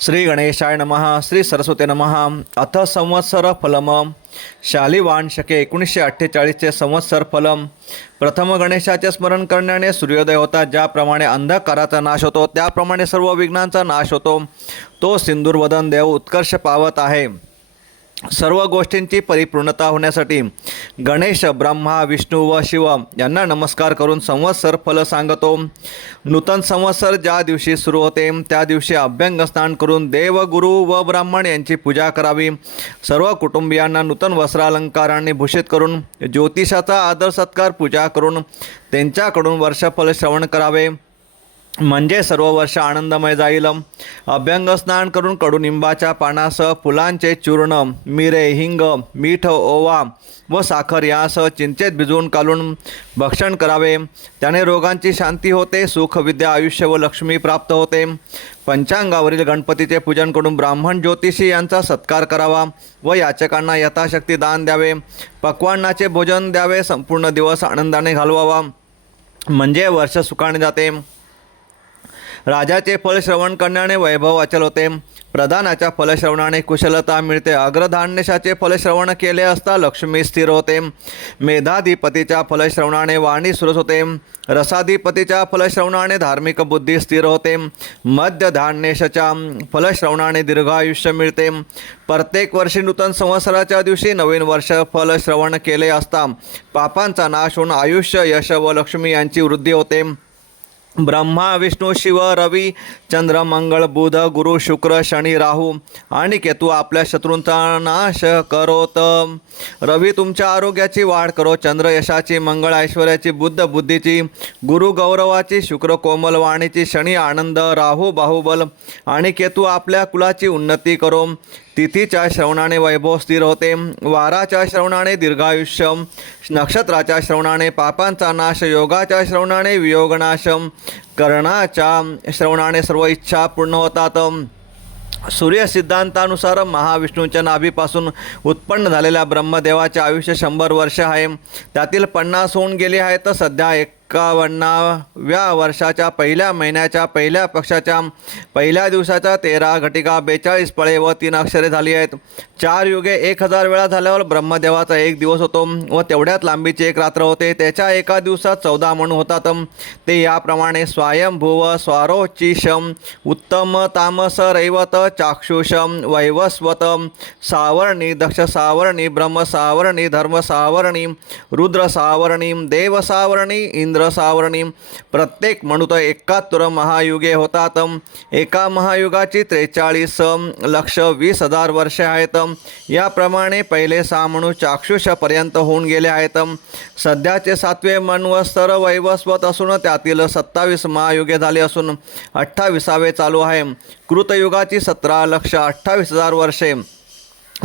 श्री गणेशाय नमः. श्री सरस्वती नमः. अथ संवत्सर फलम. शालिवान शके 1948 संवत्सर फलम. प्रथम गणेशाचे स्मरण करण्याने सूर्योदय होता. ज्याप्रमाणे अंधकाराचा नाश होतो त्याप्रमाणे सर्व विघ्नांचा नाश होतो. तो सिंदूरवदन देव उत्कर्ष पावत आहे. सर्व गोष्टींची परिपूर्णता होण्यासाठी गणेश, ब्रह्मा, विष्णू व शिव यांना नमस्कार करून संवत्सर फल सांगतो. नूतन संवत्सर ज्या दिवशी सुरू होते त्या दिवशी अभ्यंग स्नान करून देव, गुरु व ब्राह्मण यांची पूजा करावी. सर्व कुटुंबियांना नूतन वस्त्रालंकारांनी भूषित करून ज्योतिषाचा आदर सत्कार पूजा करून त्यांच्याकडून वर्षफल श्रवण करावे, म्हणजे सर्व वर्ष आनंदमय जाईल. अभ्यंग स्नान करून कडुनिंबाच्या पानासह फुलांचे चूर्ण, मिरे, हिंग, मीठ, ओवा व साखर यासह चिंचेत भिजवून काढून भक्षण करावे. त्याने रोगांची शांती होते, सुख, विद्या, आयुष्य व लक्ष्मी प्राप्त होते. पंचांगावरील गणपतीचे पूजन करून ब्राह्मण, ज्योतिषी यांचा सत्कार करावा व याचकांना यथाशक्ती दान द्यावे. पक्वान्नाचे भोजन द्यावे. संपूर्ण दिवस आनंदाने घालवावा, म्हणजे वर्ष सुखाने जाते. राजाचे फल श्रवण करण्याने वैभव अचल होते. प्रधानाच्या फलश्रवणाने कुशलता मिळते. अग्रधान्यशाचे फलश्रवण केले असता लक्ष्मी स्थिर होते. मेधाधिपतीच्या फलश्रवणाने वाणी सुरस होते. रसाधिपतीच्या फलश्रवणाने धार्मिक बुद्धी स्थिर होते. मध्यधान्यशाच्या फलश्रवणाने दीर्घायुष्य मिळते. प्रत्येक वर्षी नूतन संवत्सराच्या दिवशी नवीन वर्ष फलश्रवण केले असता पापांचा नाश होऊन आयुष्य, यश व लक्ष्मी यांची वृद्धी होते. ब्रह्मा, विष्णू, शिव, रवी, चंद्र, मंगळ, बुध, गुरु, शुक्र, शनी, राहू आणि केतू आपल्या शत्रूंचा नाश करोत. रवी तुमच्या आरोग्याची वाढ करो. चंद्र यशाची, मंगळ ऐश्वर्याची, बुध बुद्धीची, गुरु गौरवाची, शुक्र कोमल वाणीची, शनी आनंद, राहू बाहुबल आणि केतू आपल्या कुलाची उन्नती करो. तिथीच्या श्रवणाने वैभव स्थिर होते. वाराच्या श्रवणाने दीर्घायुष्य, नक्षत्राच्या श्रवणाने पापांचा नाश, योगाच्या श्रवणाने वियोगनाश, कर्णाच्या श्रवणाने सर्व इच्छा पूर्ण होतात. सूर्य सिद्धांतानुसार महाविष्णूंच्या नाभीपासून उत्पन्न झालेल्या ब्रह्मदेवाचे आयुष्य 100 वर्ष आहे. त्यातील 50 होऊन गेले आहेत. सध्या 51व्या वर्षाच्या पहिल्या महिन्याच्या पहिल्या पक्षाच्या पहिल्या दिवसाच्या 13 घटिका 42 फळे व 3 अक्षरे झाली आहेत. 4 युगे 1000 वेळा झाल्यावर ब्रह्मदेवाचा 1 दिवस होतो व तेवढ्यात लांबीची 1 रात्र होते. त्याच्या एका दिवसात 14 मनु होतात. ते याप्रमाणे स्वायंभुव, स्वारोचिषम, उत्तम, तामस, रैवत, चाक्षुषम, वैवस्वत, सावर्णी, दक्ष सावर्णी, ब्रह्म सावर्णी, धर्म सावर्णी, रुद्र सावर्णी, देव सावर्णी, इंद्र सावर्णी. प्रत्येक मनुत 71 महायुगे होतात. एका महायुगाची 43,20,000 वर्षे आहेत. याप्रमाणे पहिले 6 मनु चाक्षुषपर्यंत होऊन गेले आहेत. सध्याचे 7वे मन्वस्तर वैवस्वत असून त्यातील 27 महायुगे झाले असून 28वे चालू आहे. कृतयुगाची 17,28,000 वर्षे,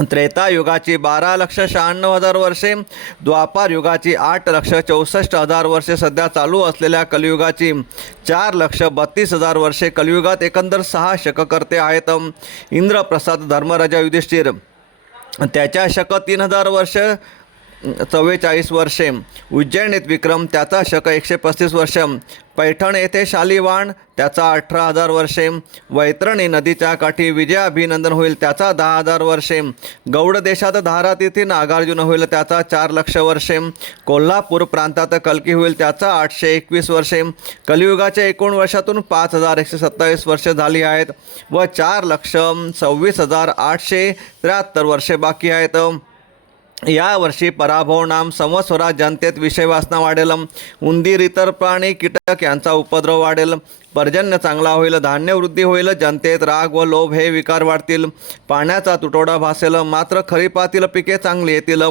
त्रेतायुगाची 12,96,000 वर्षे, द्वापार युगाची 8,64,000 वर्षे, सध्या चालू असलेल्या कलियुगाची 4,32,000 वर्षे. कलियुगात एकंदर 6 शककर्ते आहेत. इंद्रप्रसाद धर्मराजा युधिष्ठिर, त्याच्या शक 3,000 वर्ष 44 वर्षे. उज्जैनीत विक्रम, त्याचा शक 135 वर्ष. पैठण येथे शालिवान, त्याचा 18,000 वर्षे. वैतरणी नदीच्या काठी विजयाभिनंदन होईल, त्याचा 10,000 वर्षे. गौड देशात धारातिथी नागार्जुन होईल, त्याचा 4,00,000 वर्षे. कोल्हापूर प्रांतात कल्की होईल, त्याचा 821 वर्षे. कलियुगाच्या एकूण वर्षातून 5,127 वर्षे झाली आहेत व 4,26,873 वर्षे बाकी आहेत. या वर्षी पराभव नाम संवत्सरात जनतेत विषय वासना वाढेल. उंदीर, इतर प्राणी, कीटक यांचा उपद्रव वाढेल. पर्जन्य चांगला होईल. धान्य वृद्धी होईल. जनतेत राग व लोभ हे विकार वाढतील. पाण्याचा तुटवडा भासेल. मात्र खरीपातील पिके चांगली येतील.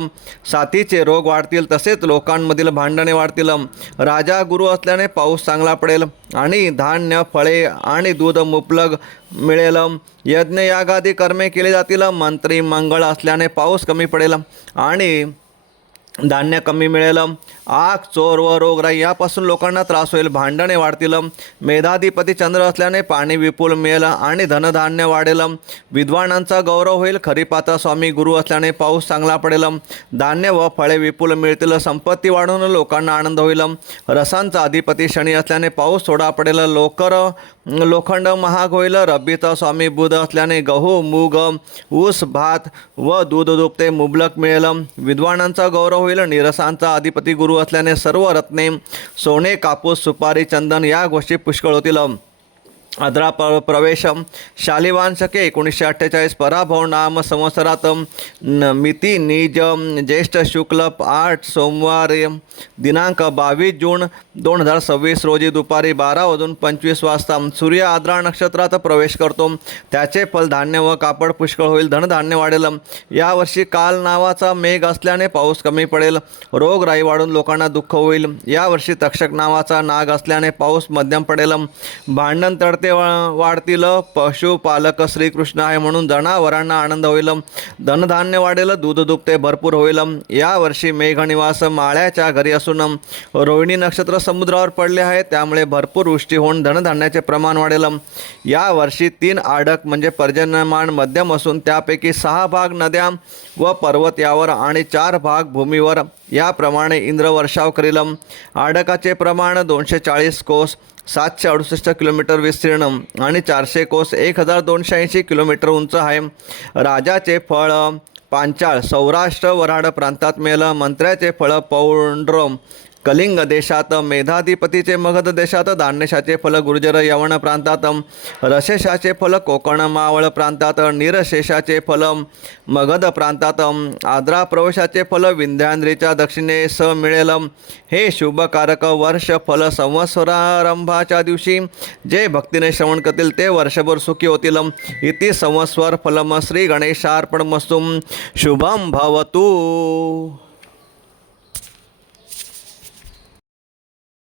साथीचे रोग वाढतील. तसेच लोकांमधील भांडणे वाढतील. राजा गुरु असल्याने पाऊस चांगला पडेल आणि धान्य, फळे आणि दूध मुबलक मिळेल. यज्ञ, यागादी कर्मे केली जातील. मंत्री मंगळ असल्याने पाऊस कमी पडेल आणि धान्य कमी मिळेल. आग, चोर व रोगराई यापासून लोकांना त्रास होईल. भांडणे वाढतील. मेधाधिपती चंद्र असल्याने पाणी विपुल मिळेल आणि धनधान्य वाढेल. विद्वानांचा गौरव होईल. खरीपाचा स्वामी गुरु असल्याने पाऊस चांगला पडेल. धान्य व फळे विपुल मिळतील. संपत्ती वाढून लोकांना आनंद होईल. रसांचा अधिपती शनी असल्याने पाऊस थोडा पडेल. लोखंड महाग होईल. रब्बीचा स्वामी बुध असल्याने गहू, मूग, ऊस, भात व दूध दुभते मुबलक मिळेल. विद्वानांचा गौरव होईल. निरसांचा अधिपती गुरु असल्याने सर्व रत्ने, सोने, कापूस, सुपारी, चंदन या गोष्टी पुष्कळ होतील. अद्रा प्रवेश शालिवान शके 1948 पराभव नाम संवत्सरात मिती निज ज्येष्ठ शुक्ल 8 सोमवार दिनांक 22 जून 2026 रोजी दुपारी 12:25 वाजता सूर्य आद्रा नक्षत्रात प्रवेश करतो. त्याचे फल धान्य व कापड पुष्कळ होईल. धनधान्य वाढेल. यावर्षी काल नावाचा मेघ असल्याने पाऊस कमी पडेल. रोगराई वाढून लोकांना दुःख होईल. यावर्षी तक्षक नावाचा नाग असल्याने पाऊस मध्यम पडेल. भांडण तडते वाढतील. पशुपालक श्रीकृष्ण आहे म्हणून जनावरांना आनंद होईल. धनधान्य वाढेल. दूध दुभते भरपूर होईल. यावर्षी मेघनिवास माळ्याच्या घरी असून रोहिणी नक्षत्र समुद्रावर पडले आहे, त्यामुळे भरपूर वृष्टी होऊन धनधान्याचे प्रमाण वाढेल. यावर्षी 3 आडक म्हणजे पर्जन्यमान मध्यम असून त्यापैकी 6 भाग नद्या व पर्वत यावर आणि 4 भाग भूमीवर याप्रमाणे इंद्र वर्षाव करील. आडकाचे प्रमाण 240 कोस 768 किलोमीटर विस्तीर्ण आणि 400 कोस 1280 किलोमीटर उंच आहे. राजाचे फळ पांचाळ सौराष्ट्र वऱ्हाड प्रांतात मिळेल. मंत्र्याचे फळ पौंड्र कलिंग देशात, मेधाधिपतीचे मगध देशात, दान्यशाचे फल गुर्जर यवन प्रांतात, रशेषाचे फल कोकण मावळ प्रांतात, निरशेषाचे फल मगध प्रांतात, आद्रा प्रवेशाचे फल विंध्याद्रीच्या दक्षिणेस मिळेल. हे शुभकारक वर्ष फल संवत्सरारंभाच्या दिवशी जे भक्तीने श्रवण करतील ते वर्षभर सुखी होतील. इति संवत्सर फलम श्री गणेशार्पणमस्तु. शुभम भवतु.